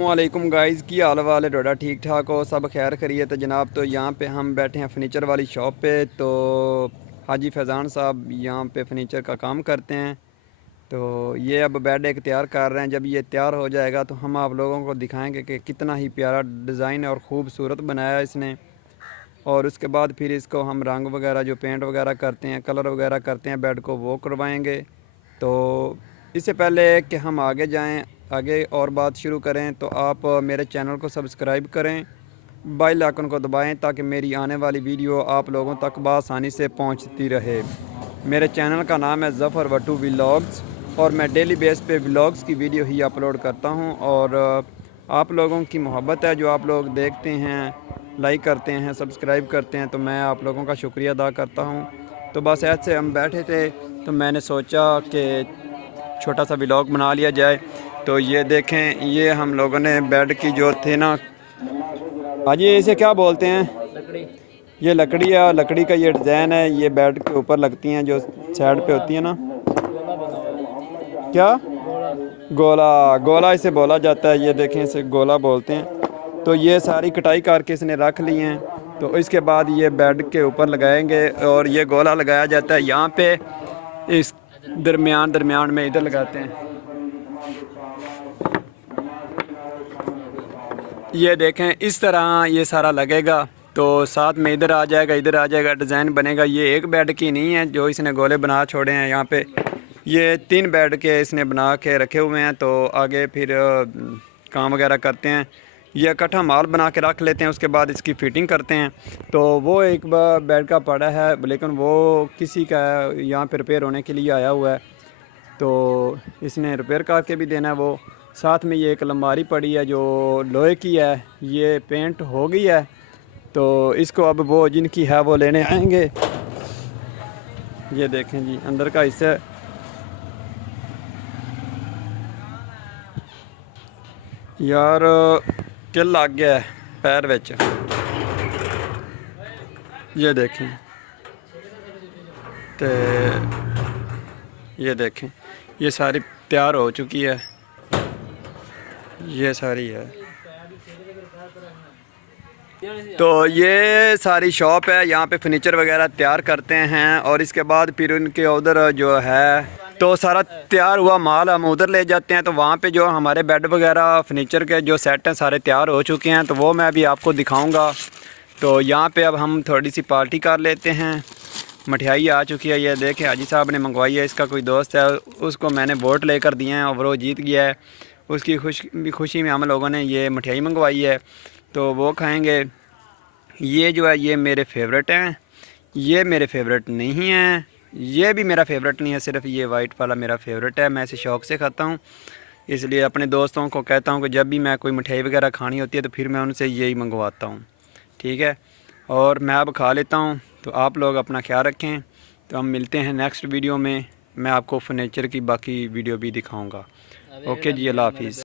वालेकुम गाइज़ की हाल वाल है डोडा ठीक ठाक हो सब खैर खैरियत है जनाब। तो यहाँ पे हम बैठे हैं फर्नीचर वाली शॉप पे। तो हाजी फैज़ान साहब यहाँ पे फर्नीचर का काम करते हैं। तो ये अब बेड एक तैयार कर रहे हैं। जब ये तैयार हो जाएगा तो हम आप लोगों को दिखाएंगे कि कितना ही प्यारा डिज़ाइन और ख़ूबसूरत बनाया है इसने। और उसके बाद फिर इसको हम रंग वगैरह जो पेंट वगैरह करते हैं, कलर वगैरह करते हैं बेड को, वो करवाएंगे। तो इससे पहले कि हम आगे जाएं, आगे और बात शुरू करें, तो आप मेरे चैनल को सब्सक्राइब करें, बेल आइकन को दबाएं ताकि मेरी आने वाली वीडियो आप लोगों तक बआसानी से पहुंचती रहे। मेरे चैनल का नाम है ज़फ़र वटू व्लॉग्स और मैं डेली बेस पे व्लॉग्स की वीडियो ही अपलोड करता हूं। और आप लोगों की मोहब्बत है जो आप लोग देखते हैं, लाइक करते हैं, सब्सक्राइब करते हैं, तो मैं आप लोगों का शुक्रिया अदा करता हूं। तो बस ऐसे हम बैठे थे तो मैंने सोचा कि छोटा सा व्लॉग बना लिया जाए। तो ये देखें, ये हम लोगों ने बेड की जो थे ना, आज ये इसे क्या बोलते हैं, लकड़ी। ये लकड़ी है। लकड़ी का ये डिज़ाइन है, ये बेड के ऊपर लगती हैं जो साइड पे होती है ना, गोला बना हुआ है। क्या गोला। गोला, गोला इसे बोला जाता है। ये देखें, इसे गोला बोलते हैं। तो ये सारी कटाई करके इसने रख ली हैं। तो इसके बाद ये बेड के ऊपर लगाएंगे और ये गोला लगाया जाता है यहाँ पे, इस दरमियान में इधर लगाते हैं। ये देखें, इस तरह ये सारा लगेगा। तो साथ में इधर आ जाएगा, इधर आ जाएगा, डिज़ाइन बनेगा। ये एक बेड की नहीं है जो इसने गोले बना छोड़े हैं यहाँ पे, ये 3 बेड के इसने बना के रखे हुए हैं। तो आगे फिर काम वगैरह करते हैं, ये इकट्ठा माल बना के रख लेते हैं, उसके बाद इसकी फ़िटिंग करते हैं। तो वो एक बेड का पड़ा है, लेकिन वो किसी का यहाँ पर रिपेयर होने के लिए आया हुआ है, तो इसने रिपेयर करके भी देना है वो। साथ में ये एक अलमारी पड़ी है जो लोहे की है, ये पेंट हो गई है। तो इसको अब वो जिनकी है वो लेने आएंगे। ये देखें जी, अंदर का हिस्सा यार किल लग गया है पैर विच। ये देखें, तो ये देखें, ये सारी तैयार हो चुकी है, ये सारी है। तो ये सारी शॉप है, यहाँ पे फर्नीचर वगैरह तैयार करते हैं और इसके बाद फिर उनके उधर जो है, तो सारा तैयार हुआ माल हम उधर ले जाते हैं। तो वहाँ पे जो हमारे बेड वगैरह फर्नीचर के जो सेट हैं सारे तैयार हो चुके हैं, तो वो मैं अभी आपको दिखाऊंगा। तो यहाँ पे अब हम थोड़ी सी पार्टी कर लेते हैं। मठियाई आ चुकी है, ये देखें हाजी साहब ने मंगवाई है, इसका कोई दोस्त है, उसको मैंने वोट लेकर दिए हैं और वो जीत गया है। उसकी खुशी में हम लोगों ने ये मठियाई मंगवाई है, तो वो खाएंगे। ये जो है ये मेरे फेवरेट हैं, ये मेरे फेवरेट नहीं हैं, ये भी मेरा फेवरेट नहीं है, सिर्फ ये वाइट वाला मेरा फेवरेट है। मैं इसे शौक़ से खाता हूँ, इसलिए अपने दोस्तों को कहता हूँ कि जब भी मैं कोई मिठाई वगैरह खानी होती है तो फिर मैं उनसे यही मंगवाता हूँ, ठीक है। और मैं अब खा लेता हूँ, तो आप लोग अपना ख्याल रखें। तो हम मिलते हैं नेक्स्ट वीडियो में, मैं आपको फर्नीचर की बाकी वीडियो भी दिखाऊँगा। ओके जी, अल्लाह हाफिज़।